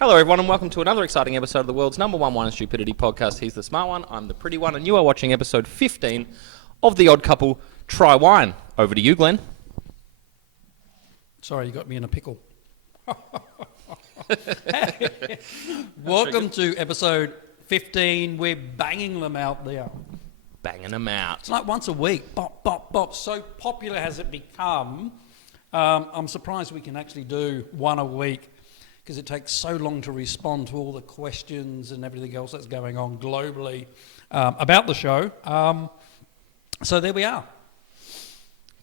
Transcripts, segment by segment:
Hello everyone and welcome to another exciting episode of the world's number one wine and stupidity podcast. He's the smart one, I'm the pretty one, and you are watching episode 15 of The Odd Couple Try Wine. Over to you, Glenn. Sorry, you got me in a pickle. Welcome to episode 15. We're banging them out there. Banging them out. It's like once a week. Bop, bop, bop. So popular has it become. I'm surprised we can actually do one a week because it takes so long to respond to all the questions and everything else that's going on globally about the show. So there we are.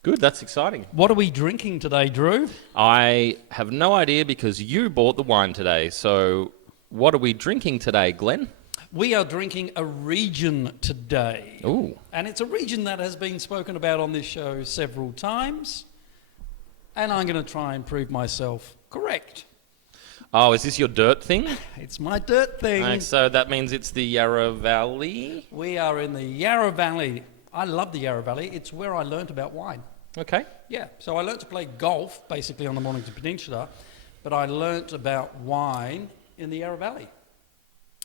Good, that's exciting. What are we drinking today, Drew? I have no idea because you bought the wine today. So what are we drinking today, Glenn? We are drinking a region today. Ooh. And it's a region that has been spoken about on this show several times. And I'm going to try and prove myself correct. Oh, is this your dirt thing? It's my dirt thing. So that means it's the Yarra Valley? We are in the Yarra Valley. I love the Yarra Valley. It's where I learnt about wine. Okay. Yeah, so I learnt to play golf, basically on the Mornington Peninsula, but I learnt about wine in the Yarra Valley.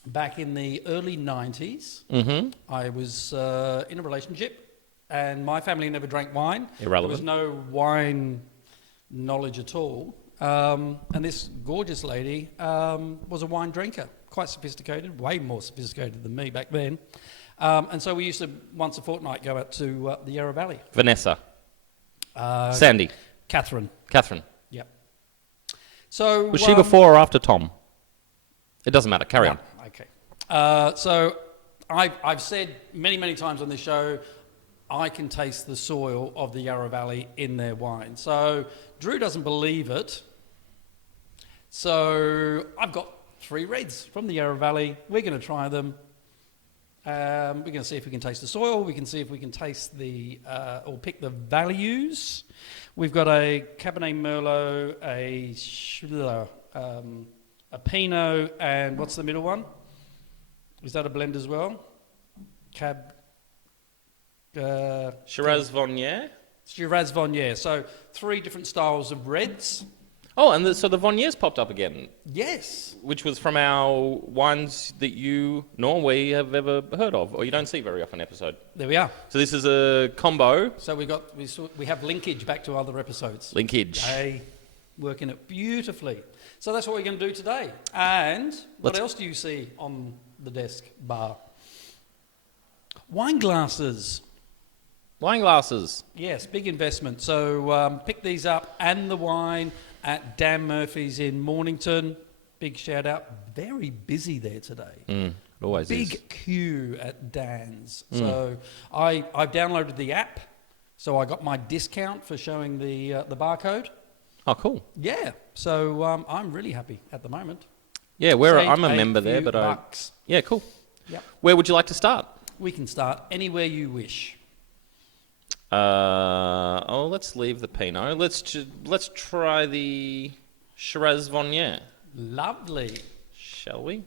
Back in the early 90s, I was in a relationship, and my family never drank wine. Irrelevant. There was no wine knowledge at all. And this gorgeous lady was a wine drinker, quite sophisticated, way more sophisticated than me back then. And so we used to, once a fortnight, go out to the Yarra Valley. Vanessa. Sandy. Catherine. Yep. So Was she before or after Tom? It doesn't matter. Carry on. Okay. So I've said many, many times on this show, I can taste the soil of the Yarra Valley in their wine. So Drew doesn't believe it. So I've got 3 reds from the Yarra Valley. We're going to try them. We're going to see if we can taste the soil. We can see if we can taste or pick the values. We've got a Cabe Merlot, a Pinot, and what's the middle one? Is that a blend as well? Shiraz Vonier? Shiraz Vonier. So 3 different styles of reds. Oh, and so the Vonier's popped up again. Yes. Which was from our wines that you nor we have ever heard of, or you don't see very often episode. There we are. So this is a combo. So we have linkage back to other episodes. Linkage. They working it beautifully. So that's what we're going to do today. And what else do you see on the desk bar? Wine glasses. Wine glasses. Yes, big investment. So pick these up and the wine at Dan Murphy's in Mornington. Big shout out. Very busy there today. It always is. Big queue at Dan's. So I've downloaded the app. So I got my discount for showing the barcode. Oh, cool. Yeah. So I'm really happy at the moment. Yeah, I'm a member there, but bucks. Yeah, cool. Yep. Where would you like to start? We can start anywhere you wish. Let's leave the Pinot. Let's try the Shiraz Vonier. Lovely. Shall we?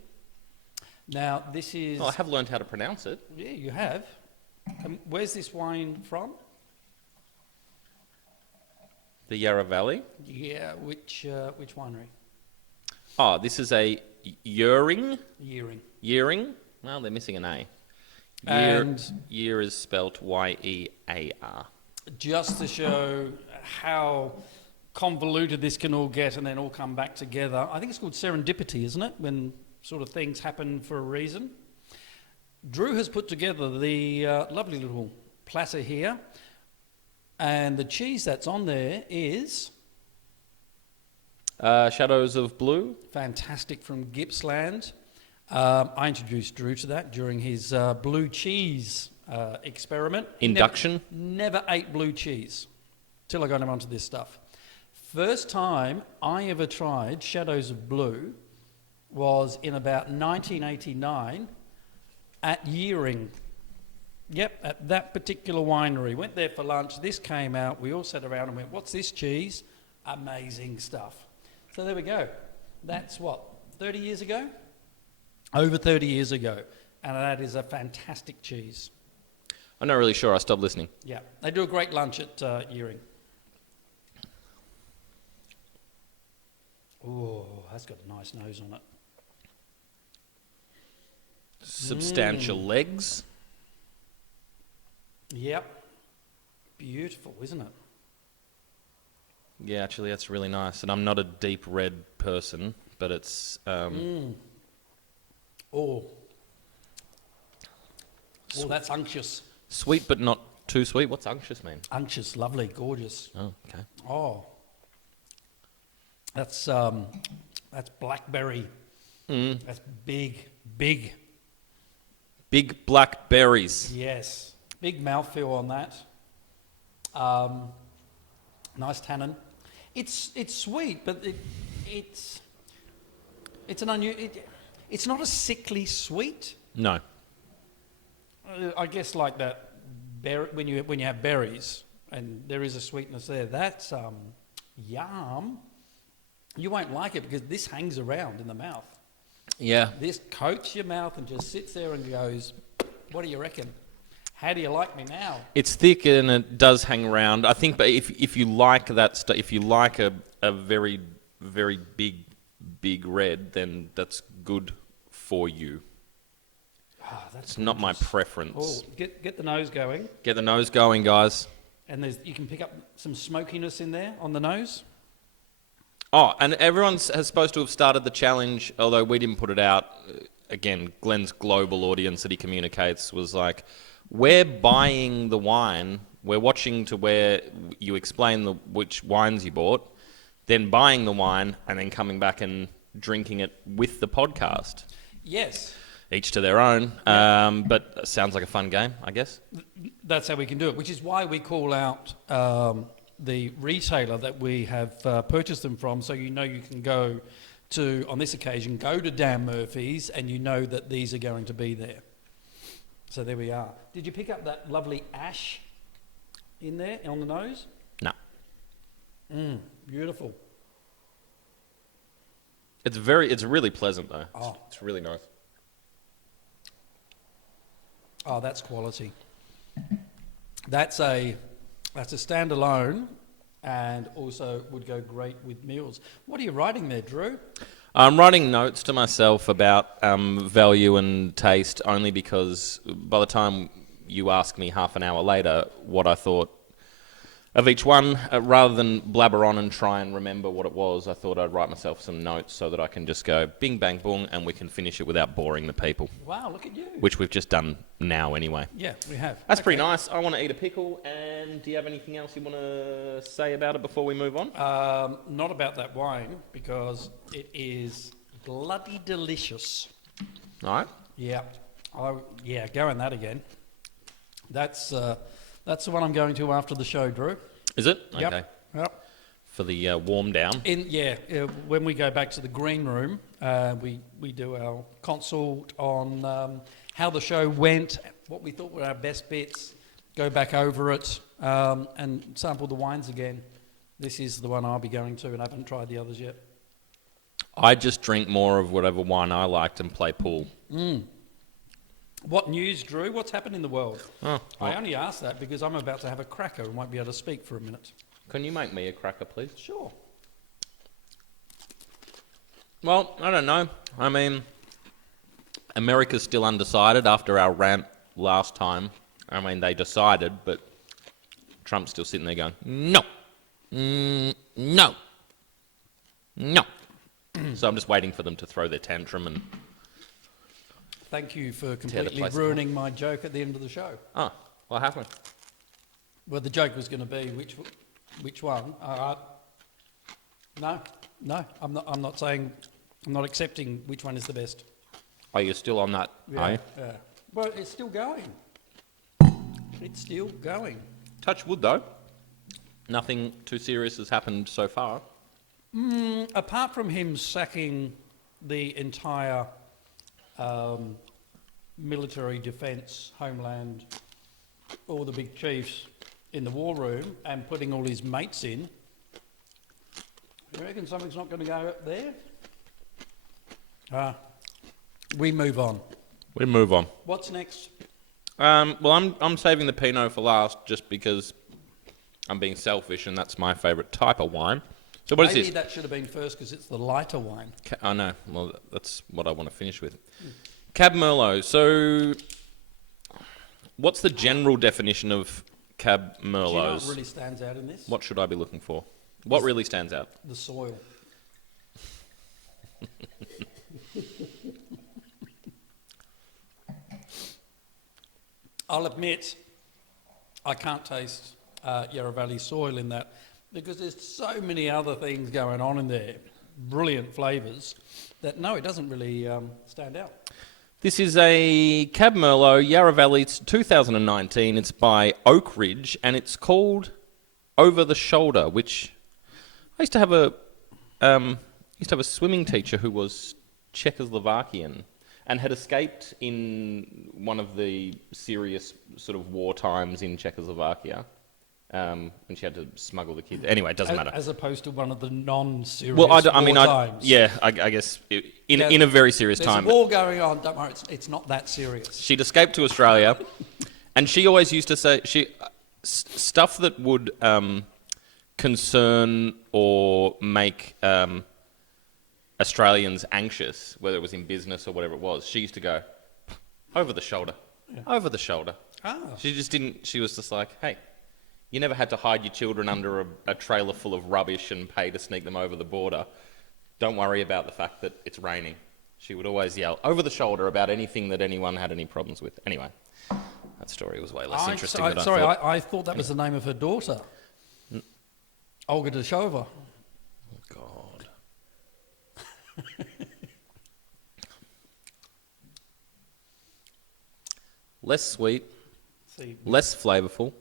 Now, this is... Oh, I have learned how to pronounce it. Yeah, you have. Where's this wine from? The Yarra Valley. Yeah, which winery? Oh, this is a Yearing. Yearing. Well, they're missing an A. And Year is spelt Y-E-A-R. just to show how convoluted this can all get and then all come back together, I think it's called serendipity, isn't it? When sort of things happen for a reason. Drew has put together the lovely little platter here, and the cheese that's on there is... Shadows of Blue. Fantastic, from Gippsland. I introduced Drew to that during his blue cheese experiment. Induction. Never ate blue cheese till I got him onto this stuff. First time I ever tried Shadows of Blue was in about 1989 at Yearing. Yep, at that particular winery. Went there for lunch. This came out. We all sat around and went, what's this cheese? Amazing stuff. So there we go. That's what, 30 years ago? Over 30 years ago. And that is a fantastic cheese. I'm not really sure. I stopped listening. Yeah. They do a great lunch at Yearing. Oh, that's got a nice nose on it. Substantial legs. Yep. Beautiful, isn't it? Yeah, actually, that's really nice. And I'm not a deep red person, but it's... Oh, that's unctuous. Sweet, but not too sweet. What's unctuous mean? Unctuous, lovely, gorgeous. Oh, okay. Oh, that's blackberry. That's big. Big black berries. Yes, big mouthfeel on that. Nice tannin. It's sweet, but it's not a sickly sweet. No. I guess like that when you have berries and there is a sweetness there. That's yum. You won't like it because this hangs around in the mouth. Yeah. This coats your mouth and just sits there and goes, "What do you reckon? How do you like me now?" It's thick and it does hang around. I think, but if you like that stuff, if you like a very, very big red, then that's good for you. Oh, that's It's not my gorgeous. preference. Oh, get the nose going. Get the nose going, guys. And you can pick up some smokiness in there on the nose. Oh, and everyone has supposed to have started the challenge, although we didn't put it out. Again, Glenn's global audience that he communicates was like, we're buying the wine, we're watching to where you explain which wines you bought, then buying the wine, and then coming back and drinking it with the podcast. Yes. Each to their own, Yeah. but it sounds like a fun game, I guess. That's how we can do it, which is why we call out the retailer that we have purchased them from, so you know you can go to, on this occasion, go to Dan Murphy's and you know that these are going to be there. So there we are. Did you pick up that lovely ash in there on the nose? No. Beautiful. It's really pleasant though. Oh. It's really nice. Oh, that's quality. That's a standalone and also would go great with meals. What are you writing there, Drew? I'm writing notes to myself about value and taste only because by the time you ask me half an hour later what I thought of each one, rather than blabber on and try and remember what it was, I thought I'd write myself some notes so that I can just go bing, bang, boom, and we can finish it without boring the people. Wow, look at you. Which we've just done now anyway. Yeah, we have. That's pretty nice. I want to eat a pickle, and do you have anything else you want to say about it before we move on? Not about that wine, because it is bloody delicious. All right. Yeah. Go in that again. That's the one I'm going to after the show, Drew. Is it? Yep. Okay. Yep. For the warm down. When we go back to the green room, we do our consult on how the show went, what we thought were our best bits, go back over it, and sample the wines again. This is the one I'll be going to, and I haven't tried the others yet. I just drink more of whatever wine I liked and play pool. What news, Drew? What's happened in the world? Oh, I only ask that because I'm about to have a cracker and won't be able to speak for a minute. Can you make me a cracker, please? Sure. Well, I don't know. I mean, America's still undecided after our rant last time. I mean, they decided, but Trump's still sitting there going, no, no, no. So I'm just waiting for them to throw their tantrum and... Thank you for the completely place ruining my joke at the end of the show. Oh, what happened? Well, the joke was going to be which one? No, I'm not saying, I'm not accepting which one is the best. Oh, you're still on that, are you? Yeah. Well, it's still going. It's still going. Touch wood, though. Nothing too serious has happened so far. Apart from him sacking the entire military defence, homeland, all the big chiefs in the war room and putting all his mates in, you reckon something's not going to go up there? We move on. We move on. What's next? Well, I'm saving the Pinot for last just because I'm being selfish and that's my favourite type of wine. So what is Maybe this? that should have been first because it's the lighter wine. I know. Well, that's what I want to finish with. Cabe Merlot. So, what's the general definition of Cabe Do you know what Merlots? really stands out in this? What should I be looking for? What really stands out? The soil. I'll admit, I can't taste Yarra Valley soil in that because there's so many other things going on in there, brilliant flavours, that no, it doesn't really stand out. This is a Cabe Merlot, Yarra Valley. It's 2019. It's by Oak Ridge, and it's called Over the Shoulder. Which I used to have a swimming teacher who was Czechoslovakian and had escaped in one of the serious sort of war times in Czechoslovakia. And she had to smuggle the kids. Anyway, it doesn't matter. As opposed to one of the non-serious Well, I times. I guess in a very serious There's time. a war going on. Don't worry, it's not that serious. She'd escaped to Australia, and she always used to say stuff that would concern or make Australians anxious, whether it was in business or whatever it was. She used to go over the shoulder, over the shoulder. Ah. She just didn't. She was just like, hey. You never had to hide your children under a trailer full of rubbish and pay to sneak them over the border. Don't worry about the fact that it's raining. She would always yell over the shoulder about anything that anyone had any problems with. Anyway, that story was way less interesting than I thought. I thought that was the name of her daughter. Olga Dashova. Oh, God. Less sweet, See, less flavourful.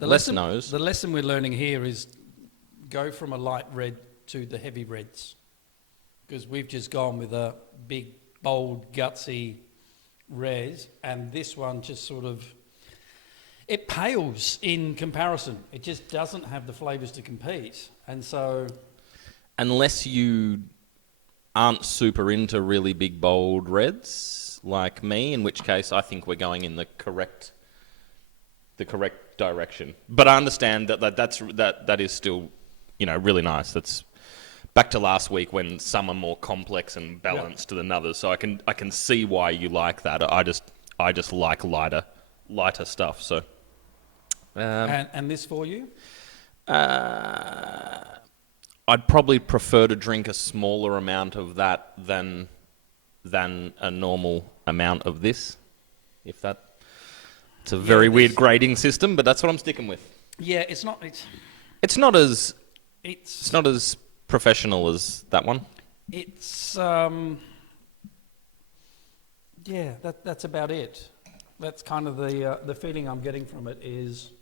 Less nose. The lesson we're learning here is go from a light red to the heavy reds. Because we've just gone with a big, bold, gutsy red, and this one just sort of, it pales in comparison. It just doesn't have the flavours to compete. And so... Unless you aren't super into really big, bold reds, like me, in which case I think we're going in the correct direction. But I understand that is still, really nice. That's back to last week when some are more complex and balanced than others. So I can see why you like that. I just like lighter stuff. So. And this for you? I'd probably prefer to drink a smaller amount of that than a normal amount of this, if that. It's a very weird grading system, but that's what I'm sticking with. Yeah, it's not as professional as that one. It's that's about it. That's kind of the feeling I'm getting from it is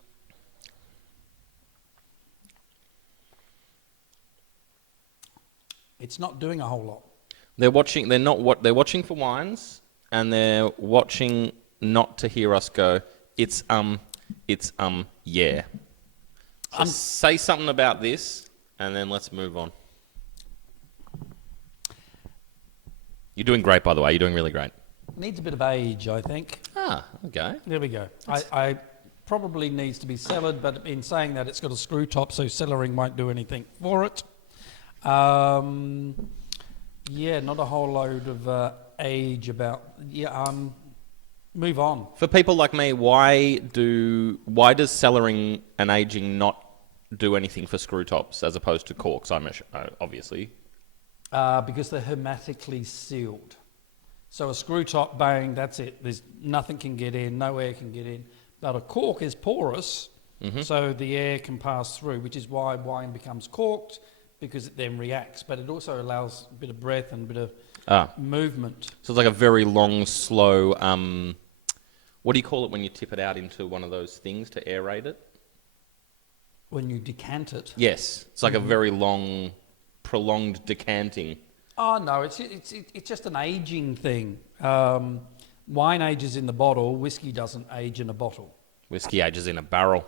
it's not doing a whole lot. They're watching for wines, and they're watching not to hear us go, yeah. So say something about this, and then let's move on. You're doing great, by the way. You're doing really great. Needs a bit of age, I think. Ah, okay. There we go. I probably needs to be cellared, but in saying that, it's got a screw top, so cellaring won't do anything for it. Not a whole load of age about. Move on. For people like me, why does cellaring and aging not do anything for screw tops as opposed to corks? Obviously. Because they're hermetically sealed. So a screw top, bang, that's it. There's nothing can get in, no air can get in. But a cork is porous, so the air can pass through, which is why wine becomes corked, because it then reacts. But it also allows a bit of breath and a bit of movement. So it's like a very long, slow... what do you call it when you tip it out into one of those things to aerate it? When you decant it. Yes. It's like a very long, prolonged decanting. Oh, no, it's just an aging thing. Wine ages in the bottle, whiskey doesn't age in a bottle. Whiskey ages in a barrel.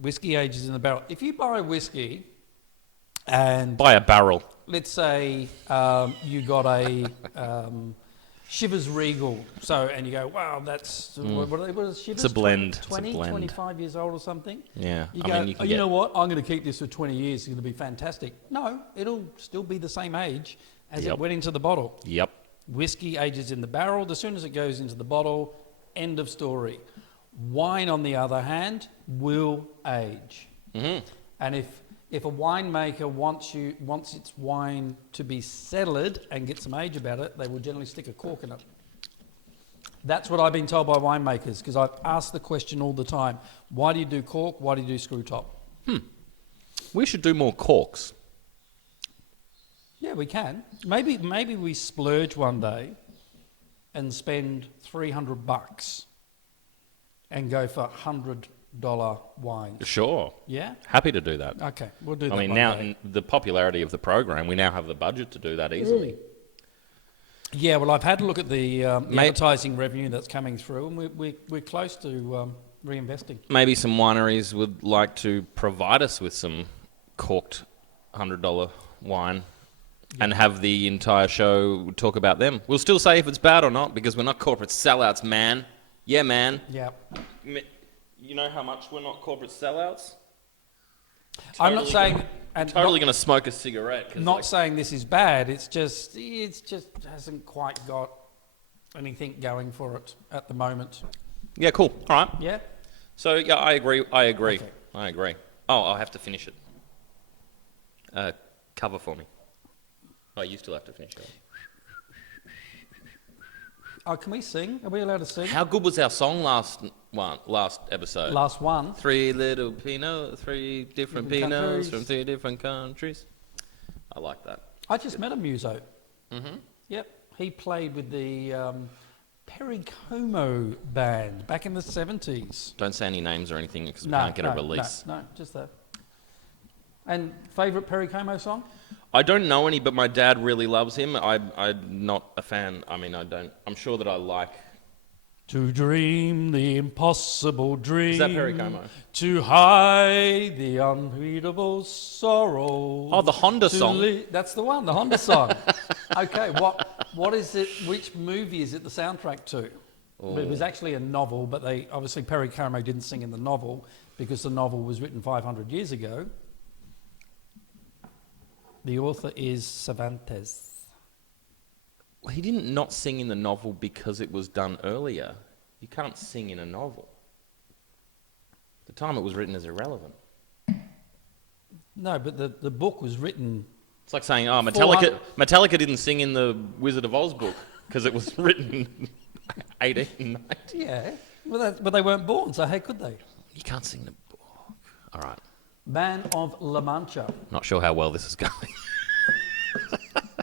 Whiskey ages in a barrel. If you buy whiskey and... Buy a barrel. Let's say you got a Chivas Regal, and you go, wow, that's... What is Chivas? It's a blend. 20, 25 years old or something? Yeah. You know what? I'm going to keep this for 20 years. It's going to be fantastic. No, it'll still be the same age as it went into the bottle. Yep. Whiskey ages in the barrel. As soon as it goes into the bottle, end of story. Wine, on the other hand, will age. Mm-hmm. And if a winemaker wants its wine to be settled and get some age about it, they will generally stick a cork in it. That's what I've been told by winemakers, because I've asked the question all the time. Why do you do cork? Why do you do screw top? We should do more corks. Yeah, we can. Maybe we splurge one day and spend $300 and go for $100 wines. Sure. Yeah? Happy to do that. Okay, we'll do that. I mean, one now day. in the popularity of the program, we now have the budget to do that easily. Yeah, well, I've had a look at the advertising revenue that's coming through, and we're close to reinvesting. Maybe some wineries would like to provide us with some corked $100 wine and have the entire show talk about them. We'll still say if it's bad or not, because we're not corporate sellouts, man. Yeah, man. Yeah. You know how much we're not corporate sellouts? I'm not saying... And Totally going to smoke a cigarette. Not saying this is bad. It just hasn't quite got anything going for it at the moment. Yeah, cool. All right. Yeah. So yeah, I agree. Okay. I agree. Oh, I'll have to finish it. Cover for me. Oh, you still have to finish it. Oh, can we sing? Are we allowed to sing? How good was our song last episode? Last one. 3 little Pinot, 3 different Pinots countries. from 3 different countries. I like that. I just met a muso. Mm-hmm. Yep. He played with the Perry Como band back in the 70s. Don't say any names or anything because we can't get a release. No, just that. And favourite Perry Como song? I don't know any, but my dad really loves him. I'm not a fan. I mean, I don't. I'm sure that I like. To dream the impossible dream. Is that Perry Como? To hide the unbeatable sorrow. Oh, the Honda song. That's the one, the Honda song. Okay, what is it? Which movie is it the soundtrack to? Oh. It was actually a novel, but obviously Perry Como didn't sing in the novel because the novel was written 500 years ago. The author is Cervantes. Well, he didn't not sing in the novel because it was done earlier. You can't sing in a novel. The time it was written is irrelevant. No, but the book was written... It's like saying, oh, Metallica didn't sing in the Wizard of Oz book because it was written in 1890. Yeah, but they weren't born, so how could they? You can't sing the book. All right. Man of La Mancha. Not sure how well this is going.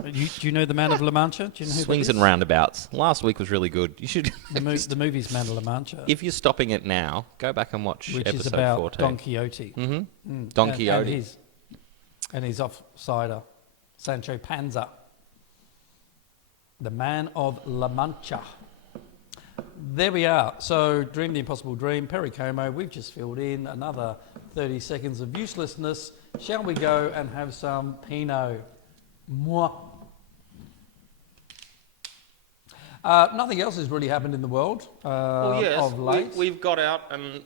Do you know the Man of La Mancha? Do you know who Swings that and is? roundabouts. Last week was really good. You should. The movie's Man of La Mancha, If you're stopping it now, go back and watch which episode is about 14. Don Quixote. Mm-hmm. Don Quixote. And his offsider, Sancho Panza. The Man of La Mancha. There we are. So, Dream the Impossible Dream, Perry Como. We've just filled in another 30 seconds of uselessness. Shall we go and have some Pinot? Moi. Nothing else has really happened in the world of late. We've got out, and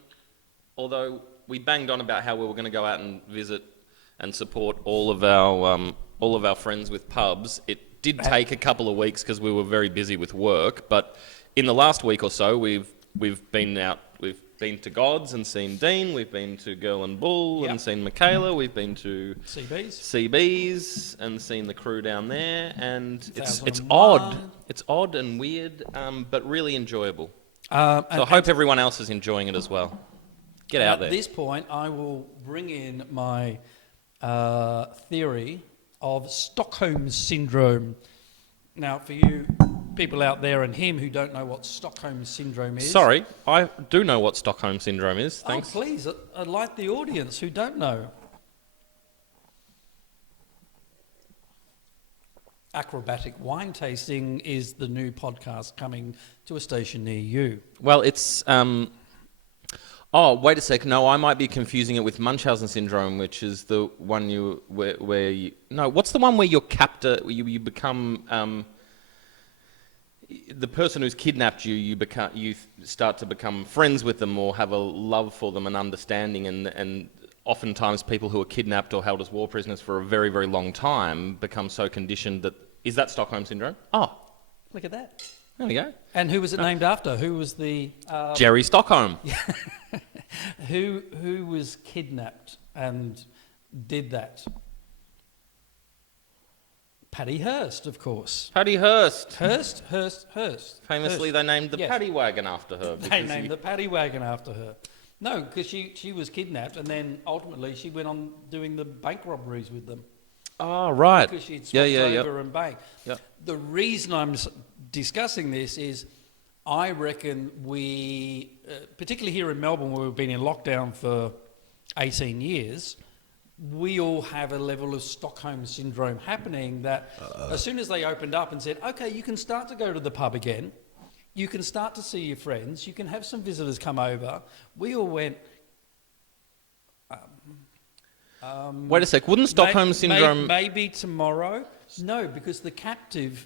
although we banged on about how we were going to go out and visit and support all of our friends with pubs, it did take a couple of weeks because we were very busy with work. But in the last week or so, we've been out. We've been to God's and seen Dean. We've been to Girl and Bull and seen Michaela. We've been to CB's and seen the crew down there. And it's odd. It's odd and weird, but really enjoyable. So I hope everyone else is enjoying it as well. Get out there. At this point, I will bring in my theory of Stockholm Syndrome. Now, for you people out there and him who don't know what Stockholm Syndrome is... Sorry, I do know what Stockholm Syndrome is. Thanks. Oh, please, like the audience who don't know. Acrobatic Wine Tasting is the new podcast coming to a station near you. Well, it's... Oh, wait a sec. No, I might be confusing it with Munchausen syndrome, which is the one where you... No, what's the one where you're you become... the person who's kidnapped you, you start to become friends with them or have a love for them and understanding, and oftentimes people who are kidnapped or held as war prisoners for a very, very long time become so conditioned that... Is that Stockholm Syndrome? Oh. Look at that. There we go. And who was it named after? Who was the... Jerry Stockholm. who was kidnapped and did that? Paddy Hearst, of course. Paddy Hearst. Hearst. Famously, they named the Yes. paddy wagon after her. They named the paddy wagon after her. No, because she was kidnapped, and then ultimately she went on doing the bank robberies with them. Oh, right. Because she'd swapped over and bank. Yep. The reason I'm discussing this is I reckon we, particularly here in Melbourne where we've been in lockdown for 18 years, we all have a level of Stockholm Syndrome happening that as soon as they opened up and said, okay, you can start to go to the pub again, you can start to see your friends, you can have some visitors come over, we all went... Wait a sec. Wouldn't Stockholm Syndrome... Maybe tomorrow? No, because the captive,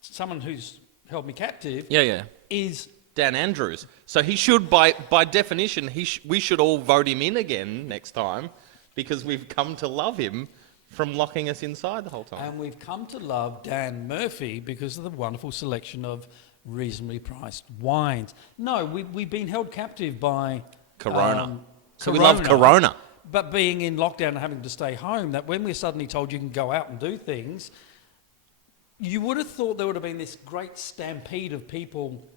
someone who's held me captive... Yeah. ...is... Dan Andrews. So he should, by definition, we should all vote him in again next time because we've come to love him from locking us inside the whole time. And we've come to love Dan Murphy because of the wonderful selection of reasonably priced wines. No, we've been held captive by... Corona. So we love Corona. But being in lockdown and having to stay home, that when we're suddenly told you can go out and do things, you would have thought there would have been this great stampede of people.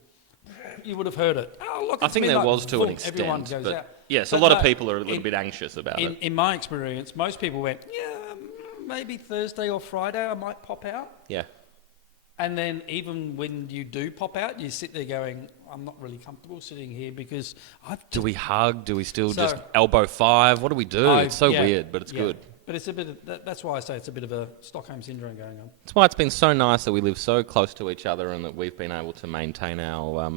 You would have heard it. Oh, look, I think there was to an extent. Everyone goes out. Yes, a lot of people are a little bit anxious about it. In my experience, most people went, yeah, maybe Thursday or Friday I might pop out. Yeah. And then even when you do pop out, you sit there going, I'm not really comfortable sitting here because Do we hug? Do we still just elbow five? What do we do? It's so weird, but it's good. But it's a bit of, that's why I say it's a bit of a Stockholm Syndrome going on. That's why it's been so nice that we live so close to each other and that we've been able to maintain our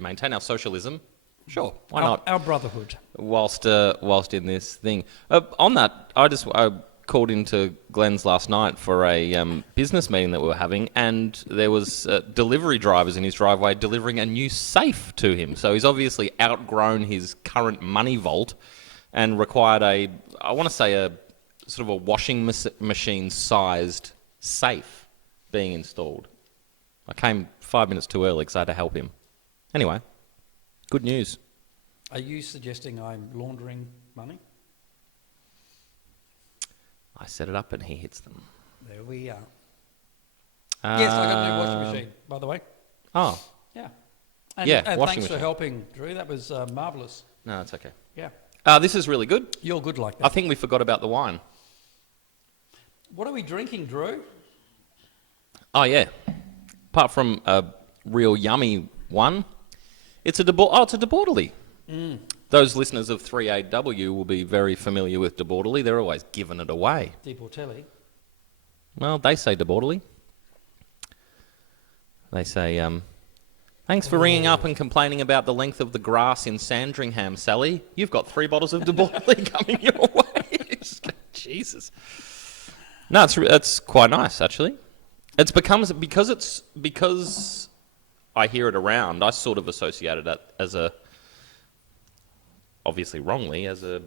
maintain our socialism. Sure, why not? Our brotherhood. Whilst in this thing. On that, I called into Glenn's last night for a business meeting that we were having, and there was delivery drivers in his driveway delivering a new safe to him. So he's obviously outgrown his current money vault and required a sort of a washing machine-sized safe being installed. I came 5 minutes too early because I had to help him. Anyway, good news. Are you suggesting I'm laundering money? I set it up and he hits them. There we are. Yes, I got a new washing machine, by the way. Oh. Yeah. And thanks washing for machine. helping, Drew. That was marvellous. No, it's okay. Yeah. This is really good. You're good like that. I think we forgot about the wine. What are we drinking, Drew? Oh, yeah. Apart from a real yummy one, it's a Bortley. Mm. Those listeners of 3AW will be very familiar with De Bortley. They're always giving it away. De Bortelli. Well, they say De Bortley. They say, thanks for ringing up and complaining about the length of the grass in Sandringham, Sally. You've got 3 bottles of De Bortley coming your way. Jesus. No, it's quite nice, actually. It's because I hear it around, I sort of associated it as obviously wrongly, as a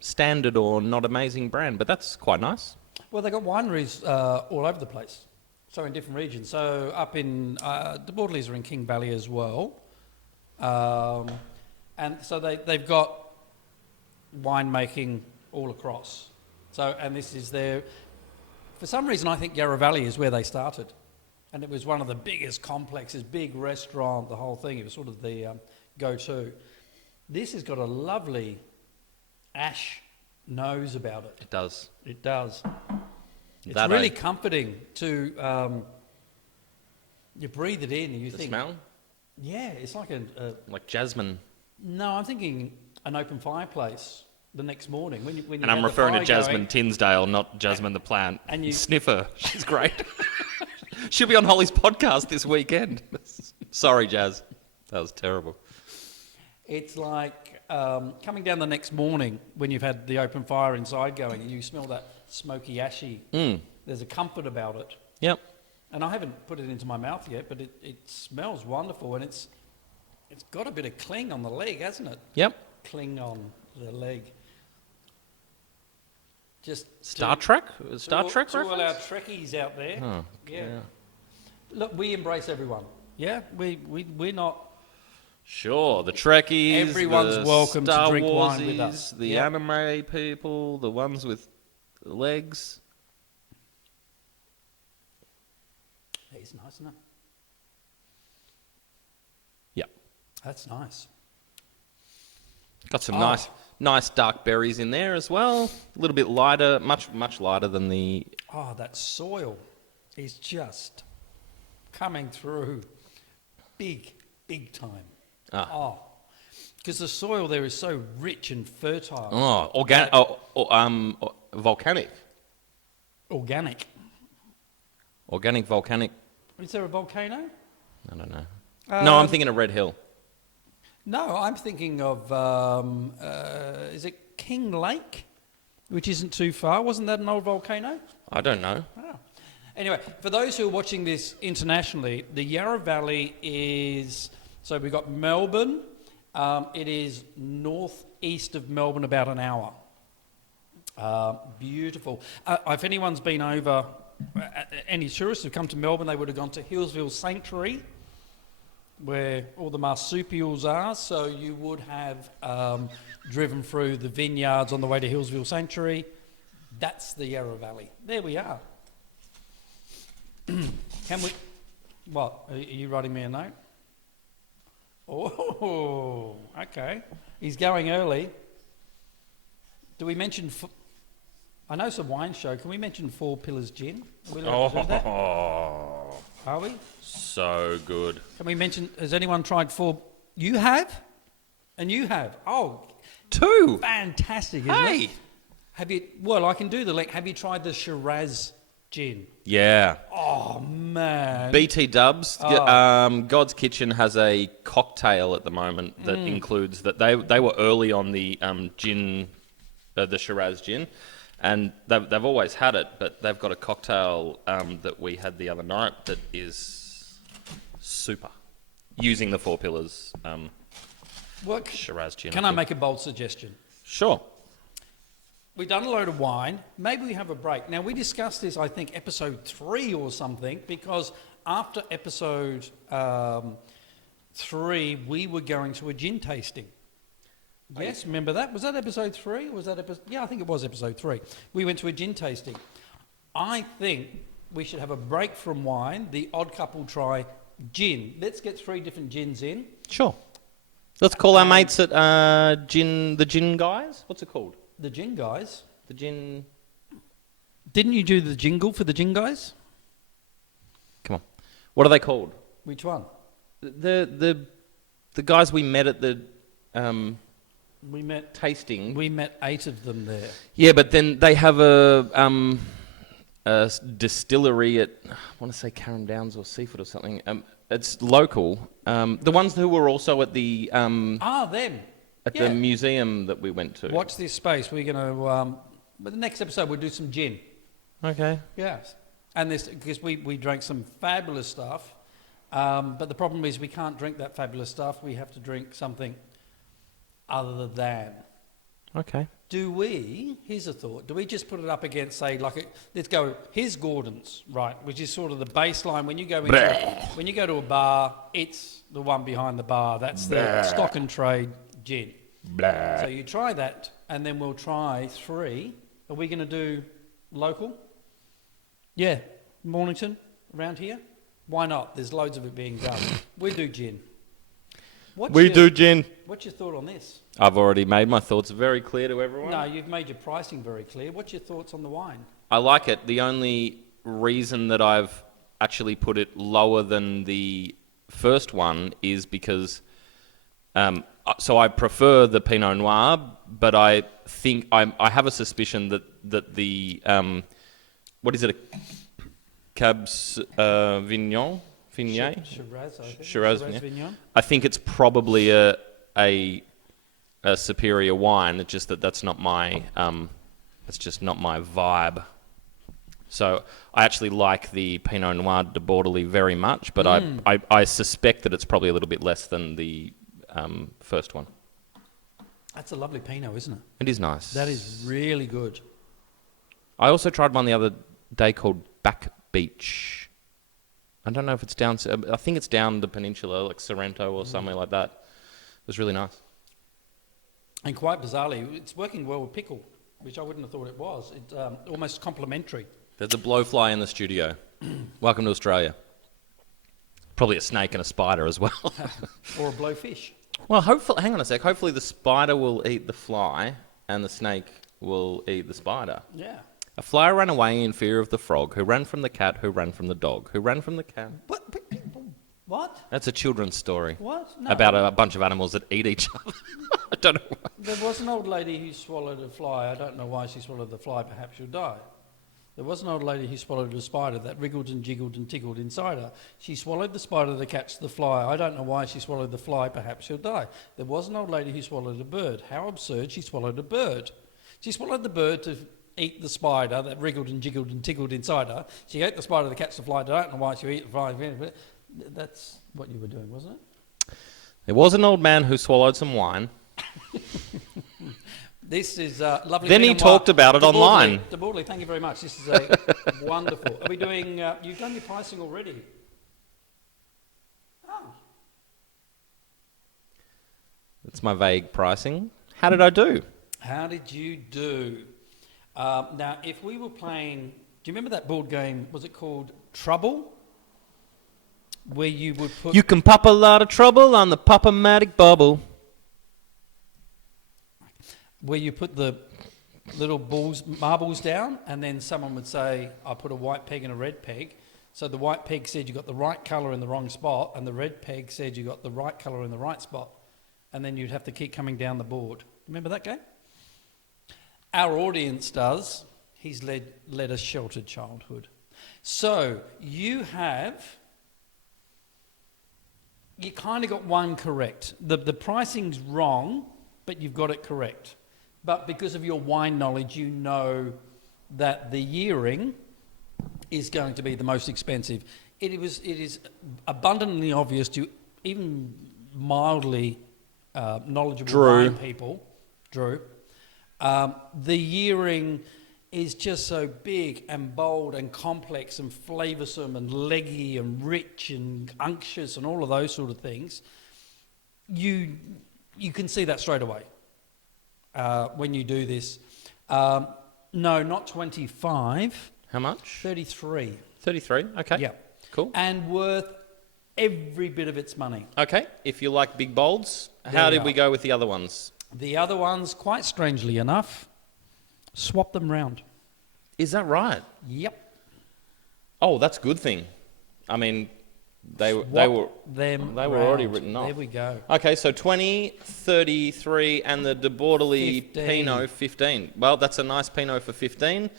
standard or not amazing brand, but that's quite nice. Well, they've got wineries all over the place, so in different regions. So up in, De Bortleys are in King Valley as well. And so they've got winemaking all across. So, and this is their, for some reason I think Yarra Valley is where they started. And it was one of the biggest complexes, big restaurant, the whole thing. It was sort of the go-to. This has got a lovely ash nose about it. It does. It does. It's really comforting to, you breathe it in and you think... smell? Yeah, it's like like jasmine. No, I'm thinking an open fireplace the next morning. When you and I'm referring to Jasmine Tinsdale, not Jasmine the plant. And you sniff her. She's great. She'll be on Holly's podcast this weekend. Sorry, Jazz. That was terrible. It's like coming down the next morning when you've had the open fire inside going and you smell that smoky, ashy. There's a comfort about it. Yep. And I haven't put it into my mouth yet, but it smells wonderful and it's got a bit of cling on the leg, hasn't it? Yep. Cling on the leg. Just Star Trek? Star to, Trek to all our reference? Trekkies out there. Oh, Yeah. Look, we embrace everyone. Yeah, we're not. Sure, the Trekkies, Everyone's the welcome to Star drink Warsies, wine with us. the Yep. anime people, the ones with legs. It's nice, isn't it? Yeah. That's nice. Got some Oh. nice dark berries in there as well. A little bit lighter, much lighter than the... Oh, that soil is just coming through big time. Ah. Oh, because the soil there is so rich and fertile. Oh, volcanic. Organic. Organic volcanic. Is there a volcano? I don't know. No, I'm thinking of Red Hill. No, I'm thinking of, is it King Lake? Which isn't too far. Wasn't that an old volcano? I don't know. Oh. Anyway, for those who are watching this internationally, the Yarra Valley is... So we've got Melbourne. It is northeast of Melbourne, about an hour. Beautiful. If anyone's been over, any tourists who've come to Melbourne, they would have gone to Hillsville Sanctuary, where all the marsupials are. So you would have driven through the vineyards on the way to Hillsville Sanctuary. That's the Yarra Valley. There we are. Can we... What? Are you writing me a note? Oh, okay. He's going early. Do we mention... I know it's a wine show. Can we mention Four Pillars Gin? Are we allowed to do that? Are we? So good. Can we mention... Has anyone tried Four... You have? And you have? Oh, 2. fantastic, isn't Hey. it? Have you... Well, I can do the link. Have you tried the Shiraz gin? Yeah. Oh, man. BT Dubs. Oh. God's Kitchen has a cocktail at the moment that includes that they were early on the gin, the Shiraz gin, and they've always had it, but they've got a cocktail that we had the other night that is super, using the Four Pillars What, Shiraz gin. can I make a bold suggestion? Sure. We've done a load of wine. Maybe we have a break. Now, we discussed this, I think, episode 3 or something, because after episode 3, we were going to a gin tasting. Yes, remember that? Was that episode 3? Or was that Yeah, I think it was episode 3. We went to a gin tasting. I think we should have a break from wine. The odd couple try gin. Let's get 3 different gins in. Sure. Let's call our mates at the gin guys. What's it called? The gin guys. The gin... Didn't you do the jingle for the gin guys? Come on. What are they called? Which one? The guys we met at the We met tasting. 8 of them there. Yeah, but then they have a distillery at, I want to say Carrum Downs or Seaford or something. It's local. The ones who were also at the Them. the museum that we went to. Watch this space. We're going to... but the next episode, we'll do some gin. Okay. Yes. And this, because we drank some fabulous stuff. But the problem is we can't drink that fabulous stuff. We have to drink something other than. Okay. Do we, here's a thought, do we just put it up against, say, let's go, here's Gordon's, right, which is sort of the baseline. When you go to a bar, it's the one behind the bar. That's the stock and trade gin. So you try that, and then we'll try 3. Are we going to do local? Yeah, Mornington, around here? Why not? There's loads of it being done. We do gin. Do gin. What's your thought on this? I've already made my thoughts very clear to everyone. No, you've made your pricing very clear. What's your thoughts on the wine? I like it. The only reason that I've actually put it lower than the first one is because... so I prefer the Pinot Noir, but I think I have a suspicion that the what is it, a Cabe Vignon? Shiraz, I think. Shiraz Vignon. I think it's probably a superior wine. It's just that's not my it's just not my vibe. So I actually like the Pinot Noir de Bortley very much, but I suspect that it's probably a little bit less than the first one. That's a lovely Pinot, isn't it? It is nice. That is really good. I also tried one the other day called Back Beach. I don't know if it's down... I think it's down the peninsula, like Sorrento or somewhere like that. It was really nice. And quite bizarrely, it's working well with pickle, which I wouldn't have thought it was. It's almost complementary. There's a blowfly in the studio. Welcome to Australia. Probably a snake and a spider as well. Or a blowfish. Well, hopefully... Hang on a sec. Hopefully the spider will eat the fly and the snake will eat the spider. Yeah. A fly ran away in fear of the frog, who ran from the cat, who ran from the dog, who ran from the cat. What? That's a children's story. What? No. About a bunch of animals that eat each other. I don't know why. There was an old lady who swallowed a fly. I don't know why she swallowed the fly. Perhaps she'll die. There was an old lady who swallowed a spider that wriggled and jiggled and tickled inside her. She swallowed the spider to catch the fly. I don't know why she swallowed the fly. Perhaps she'll die. There was an old lady who swallowed a bird. How absurd, she swallowed a bird. She swallowed the bird to eat the spider that wriggled and jiggled and tickled inside her. She ate the spider to catch the fly. I don't know why she ate the fly. That's what you were doing, wasn't it? There was an old man who swallowed some wine. This is lovely. Then he Pinot talked Noir. about it online. De Bortley, thank you very much. This is a wonderful. Are we doing? You've done your pricing already. Oh. That's my vague pricing. How did I do? How did you do? Now, if we were playing, do you remember that board game? Was it called Trouble? Where you would put... You can pop a lot of trouble on the pop-o-matic bubble. Where you put the little marbles down, and then someone would say, I put a white peg and a red peg. So the white peg said you got the right colour in the wrong spot, and the red peg said you got the right colour in the right spot. And then you'd have to keep coming down the board. Remember that game? Our audience does. He's led a sheltered childhood. So you kind of got one correct. The pricing's wrong, but you've got it correct. But because of your wine knowledge, you know that the yearing is going to be the most expensive. It is abundantly obvious to even mildly knowledgeable wine people, Drew. The yearing is just so big and bold and complex and flavoursome and leggy and rich and unctuous and all of those sort of things. You can see that straight away when you do this. No, not 25. How much? 33. 33, okay. Yeah. Cool. And worth every bit of its money. Okay, if you like big bolds, how did we go with the other ones? The other ones, quite strangely enough, swap them round. Is that right? Yep. Oh, that's a good thing. I mean, they were already written off. There we go. Okay, so 20, 33, and the De Bortley 15. Pinot 15. Well, that's a nice Pinot for 15.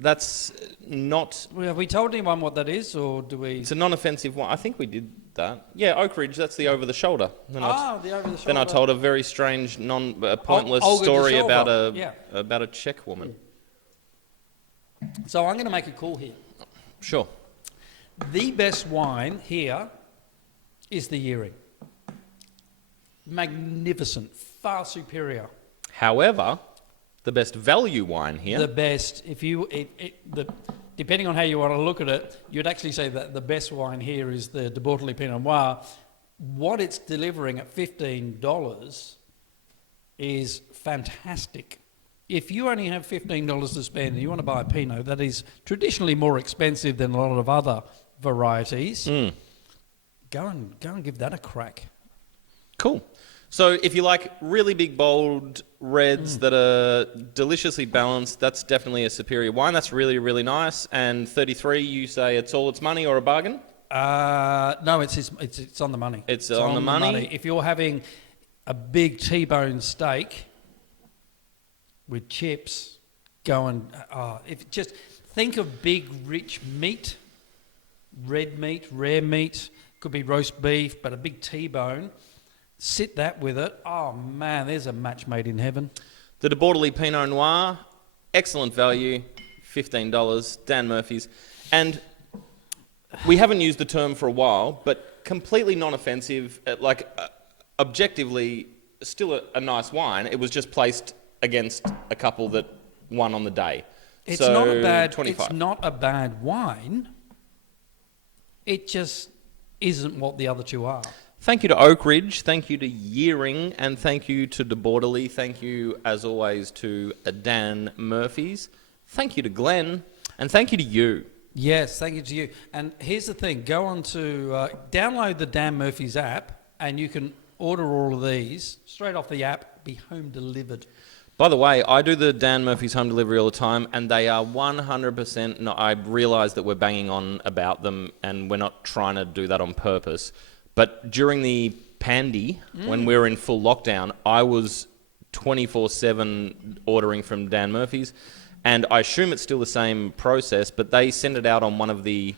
That's not... Have we told anyone what that is, or do we... It's a non-offensive one. I think we did that. Yeah, Oak Ridge, that's the over-the-shoulder. the over-the-shoulder. Then I told a very strange, pointless Olga story de Silva. about a Czech woman. So I'm going to make a call here. Sure. The best wine here is the yearing. Magnificent, far superior. However, the best value wine here... The best, depending on how you want to look at it, you'd actually say that the best wine here is the De Bortley Pinot Noir. What it's delivering at $15 is fantastic. If you only have $15 to spend and you want to buy a Pinot that is traditionally more expensive than a lot of other varieties, go and give that a crack. Cool. So if you like really big, bold reds that are deliciously balanced, that's definitely a superior wine. That's really, really nice. And 33, you say it's all its money or a bargain? No, it's on the money. It's on the money? If you're having a big T-bone steak with chips, just think of big, rich meat, red meat, rare meat, could be roast beef, but a big T-bone. Sit that with it. Oh, man, there's a match made in heaven. The De Bortley Pinot Noir, excellent value, $15, Dan Murphy's. And we haven't used the term for a while, but completely non-offensive, objectively still a nice wine. It was just placed against a couple that one on the day. It's so not a bad. 25. It's not a bad wine. It just isn't what the other two are. Thank you to Oak Ridge, thank you to Yearing, and thank you to Bortley. Thank you, as always, to Dan Murphy's. Thank you to Glenn, and thank you to you. Yes, thank you to you. And here's the thing: go on to download the Dan Murphy's app, and you can order all of these straight off the app. Be home delivered. By the way, I do the Dan Murphy's home delivery all the time, and they are 100%. No, I realise that we're banging on about them, and we're not trying to do that on purpose. But during the pandy, when we were in full lockdown, I was 24/7 ordering from Dan Murphy's, and I assume it's still the same process. But they send it out on one of the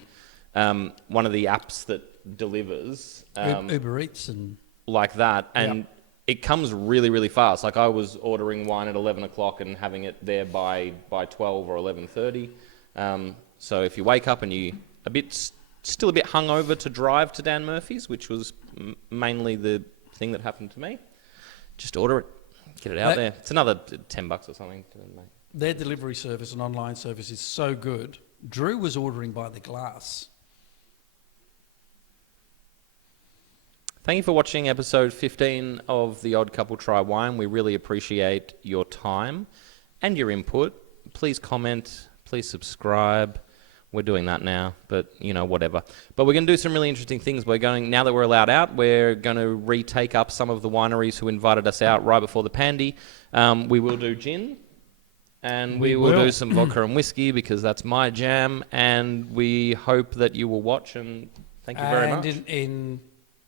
apps that delivers Uber Eats and like that, and Yep. it comes really, really fast. Like I was ordering wine at 11 o'clock and having it there by 12 or 11:30. So if you wake up and you still a bit hungover to drive to Dan Murphy's, which was mainly the thing that happened to me, just order it, get it out there. It's another $10 or something. their delivery service and online service is so good. Drew was ordering by the glass. Thank you for watching episode 15 of The Odd Couple Try Wine. We really appreciate your time and your input. Please comment, please subscribe. We're doing that now, but, whatever. But we're going to do some really interesting things. Now that we're allowed out, we're going to retake up some of the wineries who invited us out right before the pandy. We will do gin, and we will do some vodka and whiskey, because that's my jam, and we hope that you will watch, and thank you very much. And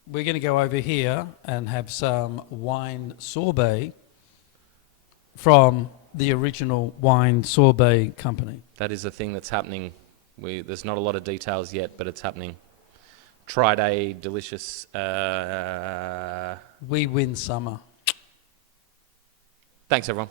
we're going to go over here and have some wine sorbet from the original wine sorbet company. That is a thing that's happening. There's not a lot of details yet, but it's happening. Tried a delicious... We win summer. Thanks, everyone.